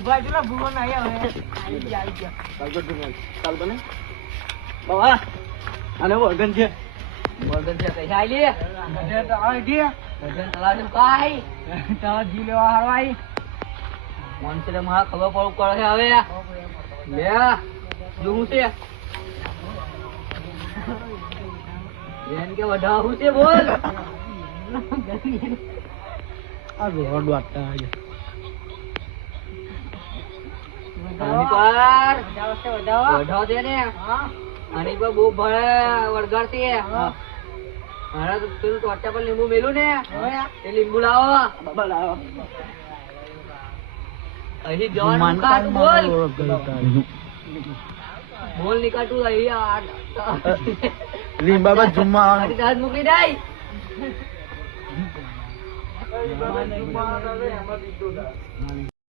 બાજુલા ભૂવો ના આવી ગયા ચાલ બને બાબા આને વર્ગન છે કઈ આઈ લે મજે તો આવી ગયા મજે તલાડું કાઈ તા જી લેવા હારવાઈ મોનસરે માં ખબર પડું કરે હવે લે જોઉં છે બેન કે વઢાવું છે બોલ આ રોડ વાટતા આજે વઢાવ દે ને આની પર બહુ ભળે વળગાડતી મારા તો પેલું ટોટા પર લીંબુ મેલું ને એ લીંબુ લાવો અહીં જવાનું કાઢ બોલ બોલ નીકળતું અહીં લીંબા બા જુમ્મા દાદ મૂકી દઈ